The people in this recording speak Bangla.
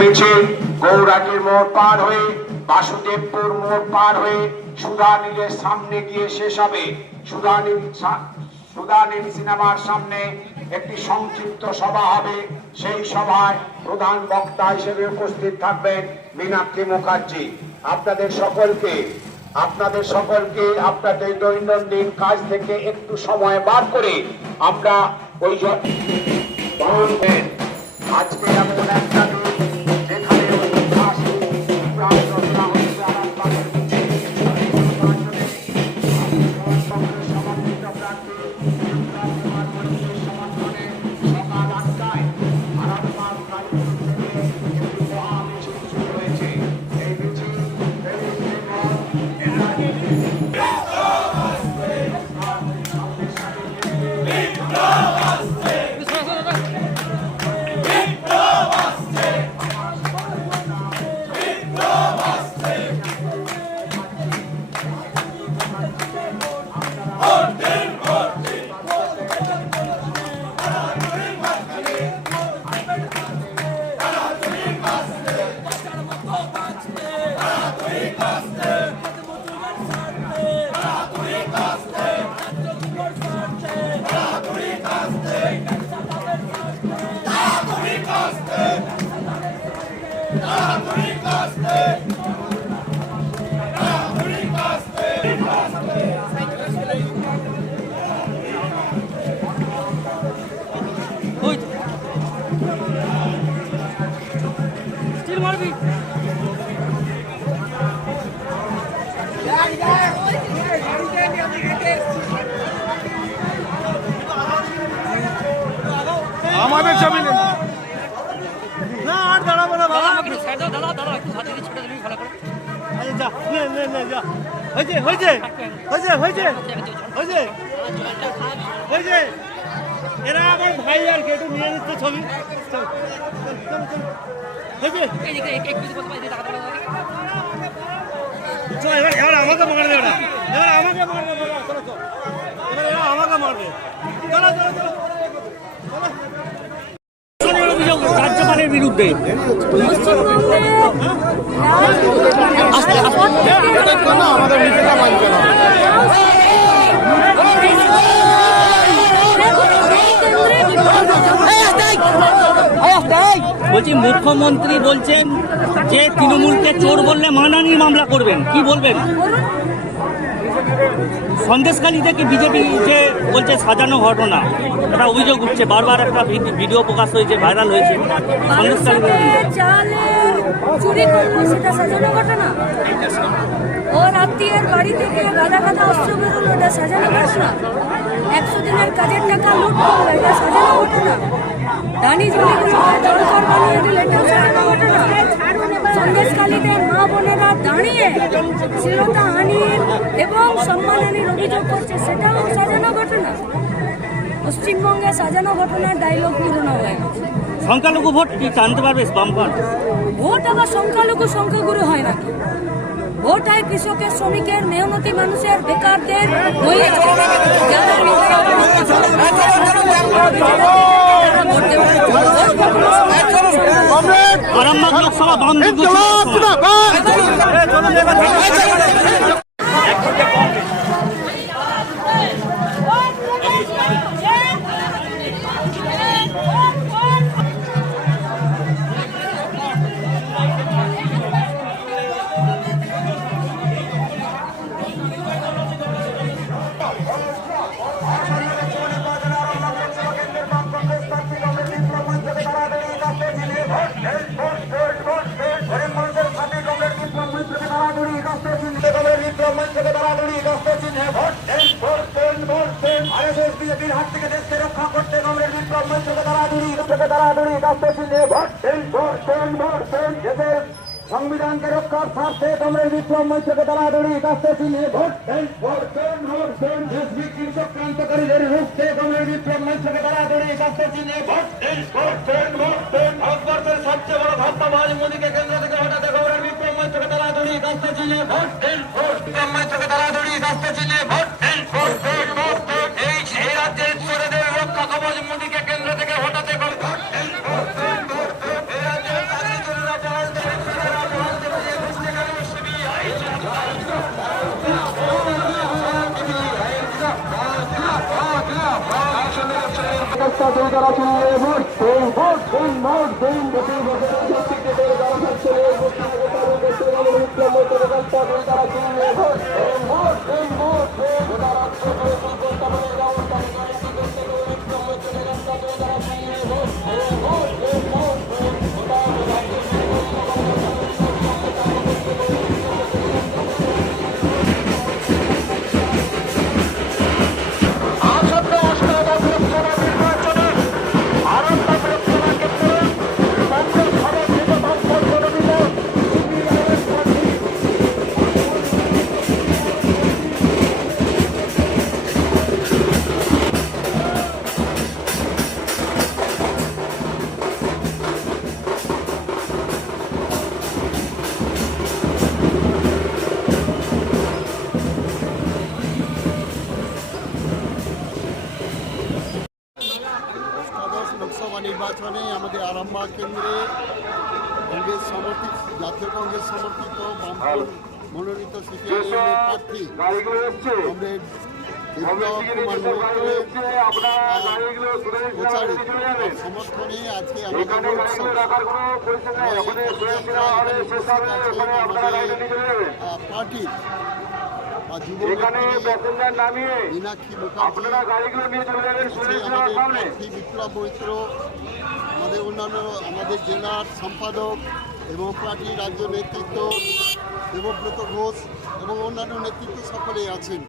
মিছিল গৌরাটির মোড় পার হয়ে, বাসুদেবপুর মোড় পার হয়ে সুধানীলের সামনে গিয়ে শেষ হবে। সুধানীল সুধানীল সিনেমার সামনে একটি সংক্ষিপ্ত সভা হবে। সেই সভায় প্রধান বক্তা হিসেবে উপস্থিত থাকবেন মীনাক্ষী মুখার্জি। আপনাদের সকলকে আপনাদের সকলকে আপনাদের দৈনন্দিন কাজ থেকে একটু সময় বার করে আমরা ওই আজকে এমন একটা ওই তো। স্টিল মারবি আমাদের ছবি নেই। না আর দাঁড়াবো না বাবা দাও দাঁড়াও দাঁড়াও একটু হাতে দিয়ে ছেড়ে দিবি ভালো করে। আরে যা নে নে নে যা। হয়েছে হয়েছে হয়েছে হয়েছে হয়েছে। হয়েছে। এরা আমার ভাই আর কি একটু নিয়ে নিচ্ছে ছবি। চল, এবার এবার আমাকে মারবে ওরা। এবার আমাকে মারবে চলো চলো। এবার এরা আমাকে মারবে। চলো চলো চলো। রাজ্যপালের বিরুদ্ধে বলছি মুখ্যমন্ত্রী বলছেন যে তৃণমূলকে চোর বললে মানানি মামলা করবেন। কি বলবেন? সন্দেশখালী থেকে বিজেপি যে বলছে সাজানো ঘটনা, একটা অভিযোগ উঠছে, বারবার একটা ভিডি- ভিডিও প্রকাশ হয়েছে, ভাইরাল হয়েছে। সাজানো ঘটনা? ওর আত্মীয়ের বাড়ি থেকে গাদা গাদা অস্ত্র এটা সাজানো ঘটনা? একশো দিনের কাজের টাকা লুট করল, এটা সাজানো ঘটনা? দানি সাজানো ঘটনা? সন্দেশখালীতে মা বোনেরা দাঁড়িয়ে শ্লীলতা হানির এবং সম্মানহানির অভিযোগ করছে সেটাও সাজানো ঘটনা। পশ্চিমবঙ্গে সাজানো ঘটনার ডায়লগ পুরনো হয়ে গেছে সংখ্যালঘু ভোট কি জানতে পারবে বামফ্রন্ট ভোট আবার সংখ্যালঘু সংখ্যাগুরু হয় নাকি? ভোট হয় কৃষকের শ্রমিকের মেহনতি মানুষের বেকারদের انقلاب صلاه انقلاب صلاه থেকে তাড়াতাড়ি, কাছে চিহ্নে ভোট দেন ভোট দেন ভোট দেন দেশের সংবিধানকে রক্ষার স্বার্থে তোমরা বিপ্লব মঞ্চকে তাড়াতাড়ি, কাছে চিহ্নে ভোট দেন ভোট দেন ভোট দেন দেশ বিক্রির চক্রান্তকারীদের রুখতে কংগ্রেস বিপ্লব মঞ্চকে তাড়াতাড়ি, কাছে চিহ্নে ভোট দেন দুই দ্বারা চলে ভোট তিন ভোট তিন ভোট তিন প্রত্যেকের দ্বারা চলে নির্বাচনে কেন্দ্রে কংগ্রেস সমর্থিত জাতীয় কংগ্রেস সমর্থিত বামপন্থ মনোনীত সিপিআইএমের প্রার্থী কমরেড সমর্থনে আজকে আমাদের পদযাত্রা এখানে উপস্থিত আছেন আমাদের আহ, পার্টির বা যুব নেত্রী মীনাক্ষী মুখার্জি আছে আমাদের প্রার্থী বিপ্লব মৈত্র আমাদের অন্যান্য আমাদের জেলার সম্পাদক এবং পার্টির রাজ্য নেতৃত্ব দেবব্রত ঘোষ এবং অন্যান্য নেতৃত্ব সকলেই আছেন।